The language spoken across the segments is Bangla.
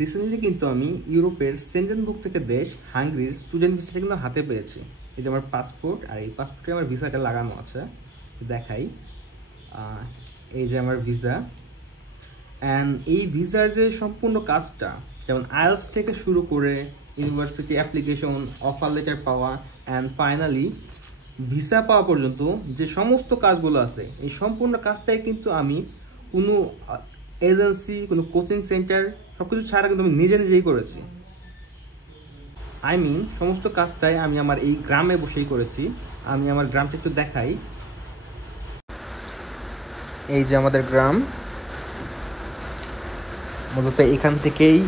রিসেন্টলি কিন্তু আমি ইউরোপের সেনজেনভুক্ত একটা দেশ হাঙ্গেরির স্টুডেন্ট ভিসাটা কিন্তু হাতে পেয়েছি। এই যে আমার পাসপোর্ট, আর এই পাসপোর্টে আমার ভিসাটা লাগানো আছে, দেখাই। এই যে আমার ভিসা, অ্যান্ড এই ভিসার যে সম্পূর্ণ কাজটা, যেমন আইএলটিএস থেকে শুরু করে ইউনিভার্সিটি অ্যাপ্লিকেশন, অফার লেটার পাওয়া, অ্যান্ড ফাইনালি ভিসা পাওয়া পর্যন্ত যে সমস্ত কাজগুলো আছে, এই সম্পূর্ণ কাজটাই কিন্তু আমি কোনো এজেন্সি, কোনো কোচিং সেন্টার সবকিছু ছাড়া কিন্তু আমি নিজে নিজেই করেছি। সমস্ত কাজটাই আমি আমার এই গ্রামে বসেই করেছি। আমি আমার গ্রামটা একটু দেখাই। এই যে আমাদের গ্রাম, মূলত এখান থেকেই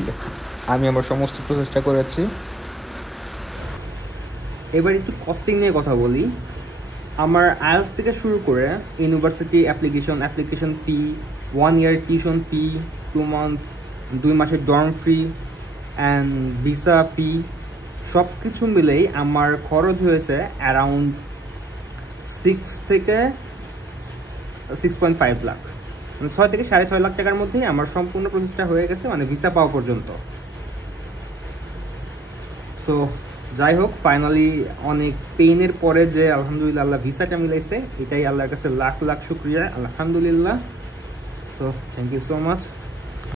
আমি আমার সমস্ত প্রচেষ্টা করেছি। এবার একটু কস্টিং নিয়ে কথা বলি। আমার আইএলটিএস থেকে শুরু করে ইউনিভার্সিটি অ্যাপ্লিকেশন ফি, 1 ইয়ার টিউশন ফি, 2 মাসের ডর্ম ফি অ্যান্ড ভিসা ফি, সব কিছু মিলেই আমার খরচ হয়েছে অ্যারাউন্ড 6 থেকে 6.5 লাখ, মানে 6 থেকে 6.5 লাখ টাকার মধ্যেই আমার সম্পূর্ণ প্রসেসটা হয়ে গেছে, মানে ভিসা পাওয়া পর্যন্ত। সো যাই হোক, ফাইনালি অনেক পেইনের পরে যে আলহামদুলিল্লাহ আল্লাহ ভিসাটা মিলাইছে, এটাই আল্লাহর কাছে লাখ লাখ শুক্রিয়া, আলহামদুলিল্লাহ। So thank you so much.